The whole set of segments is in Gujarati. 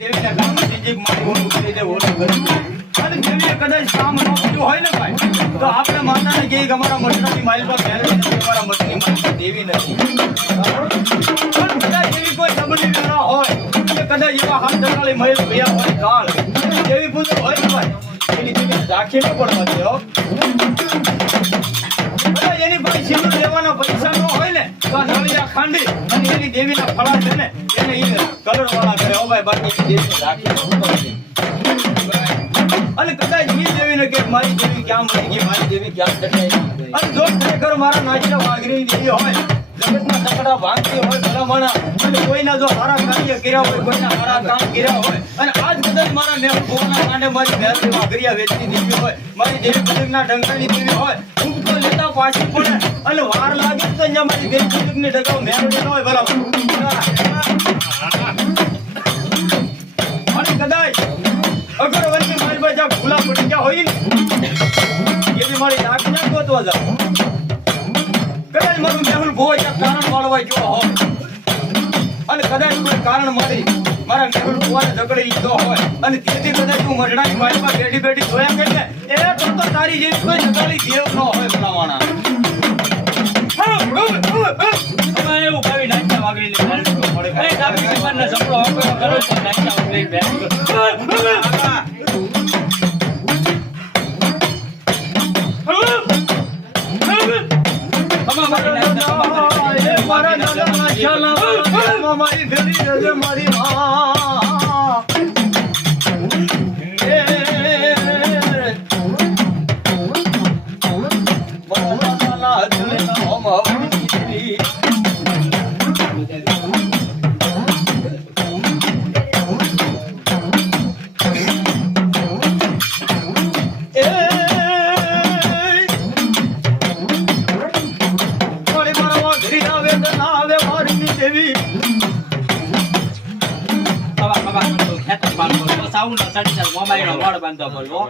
દેવીના ગામમાં બીજી મારી ઓલું કરી દે ઓલું કરી દે. અને દેવીએ કદાચ કામ ન કર્યું હોય ને ભાઈ તો આપણે માતાને કહીએ કે અમારા મઠની માઇલ પર મેળવી નથી, અમારા મઠની માતા દેવી નથી. પણ કદાચ એવી કોઈ સબળી વેળા હોય કે કદાચ એવા હાથ ધરાળી મહેલ ભયા હોય કાળ દેવી પૂજો હોય ને ભાઈ એની દેવીને રાખી ન પડવા દે હો. કદાચ એની પાસે સિંદૂર લેવાના પૈસા ન હોય ને તો આ નળિયા ખાંડી અને એની દેવીના ફળા છે ને એને એ કલર વાળા કરે હો ભાઈ, બાકી એની દેવીને રાખી ન પડવા દે. અને કદાચ ઈ દેવીને કે મારી દેવી ક્યાં મરી ગઈ, મારી દેવી ક્યાં દટાઈ. અને જો ખરેખર મારા નાચના વાઘરી દેવી હોય, જગતમાં તકડા ભાગતી હોય ભલામણા, અને કોઈના જો સારા કાર્ય કર્યા હોય, કોઈના સારા કામ કર્યા હોય, અને આજ કદાચ મારા મેળ ભોના કાંડે મારી મેળની વાઘરિયા વેચતી દેવી હોય, મારી દેવી પદકના ડંકાની દેવી હોય, ઉગતો લેતા પાછી પડે અને વાર લાગે તો અહીંયા મારી દેવી પદકની ડગાવ મેળવી ન હોય ભલામણ. અને કદાચ અગરવલ્લી મારી પાસે જ્યાં ભૂલા પડી ગયા હોય ને એવી મારી નાકને ગોતવા જાવ. કદાચ મારું મેહુલ ભો જ્યાં કારણ વાળવા ગયો હોય અને કદાચ કોઈ કારણ મારા મેહુલ ભોવાને ઝઘડી લીધો હોય અને તેથી કદાચ હું મરડાની મારીમાં બેઠી બેઠી જોયા કરીને એ તો તારી જેવી કોઈ ઝઘડી દેવ ન હોય બનાવવાના. એવું કઈ નાચતા વાગડી લે પડે અરે ડાબી જીવનના સપડો કરો તો નાચતા વાગડી બેઠ મારી ફેરી જજે મારી બાંધો બોલવો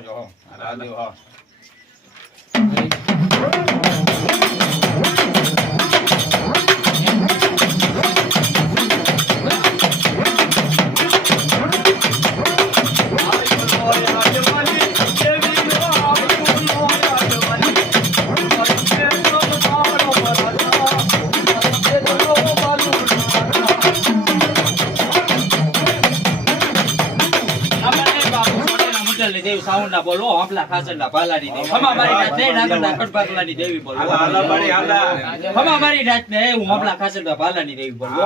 દેવ સાઉન્ડ ના બોલો આપલા ખાસર ના પાલાની દેવી હમા મારી રાત ને નાગર ના કટપાકલાની દેવી બોલો હાલા મારી હાલા હમા મારી રાત ને હું આપલા ખાસર ના પાલાની દેવી બોલો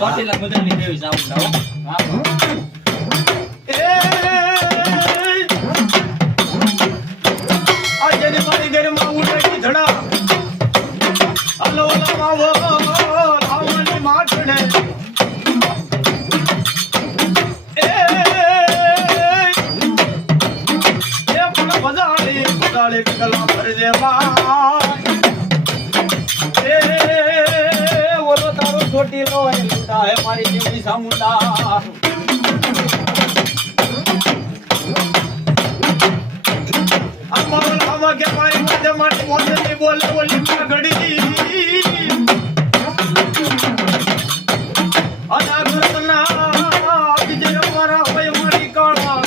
સોટીલા મદરની દેવી સાઉન્ડ ના એ આ જેની મારી ઘરે માં ઉડેની ધડા હાલો લાવો લાવવાની માઠડે કલા ભર દેવા એ ઓલો તારો છોટી લો એ લૂટા હે મારી દેવી સામુંડા અમારો લાવા કે મારી માથે મારી મોઢે ની બોલે બોલી ઘડી આના ઘરના બીજે મારા હોય મારી કાળા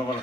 બોલો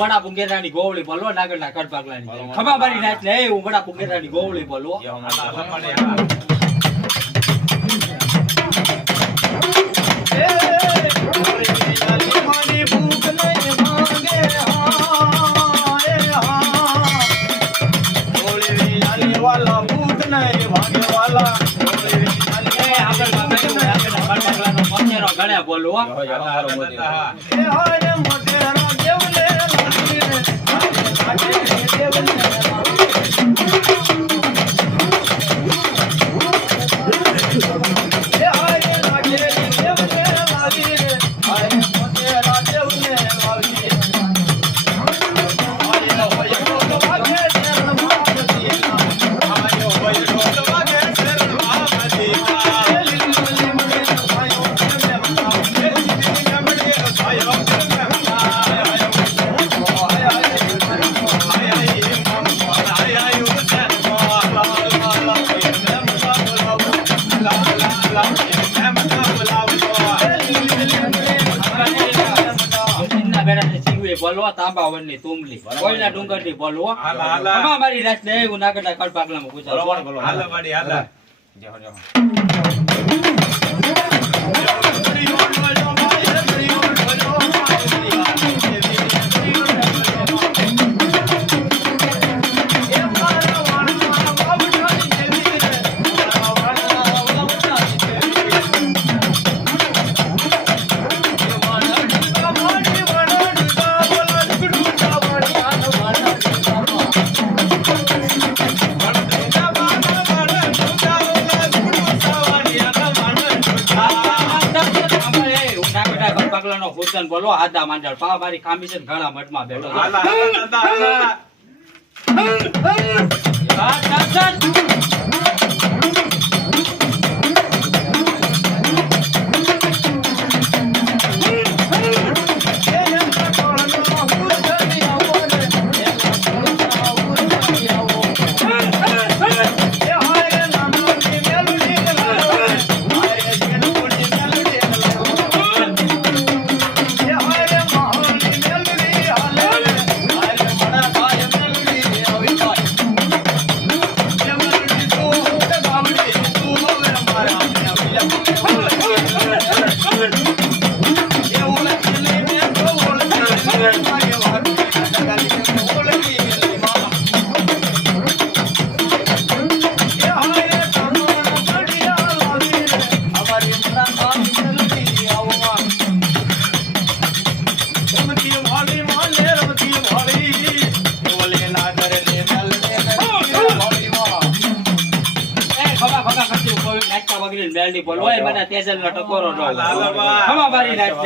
ઉંબડા પુંગેરાની ગોવળી બોલો નાગરના કડ પાગલાની ખબર મારી નાચ લે ઉંબડા પુંગેરાની ગોવળી બોલો વાલા ભૂત નહીં ભાગે વાલા ગણ્યા બોલો બોલો તાંબાવન ની તુમલી કોઈના ડુંગર ની બોલો મારી રાત ને એવું નાગરના કડ પાગલામાં પૂછા બોલો આદા માંડળ પા મારી કામીશન ઘણા મઠમાં બેઠો મેલડી બોલવાય મને તેજલ નો ટકોરો નો ખમા મારી નાખ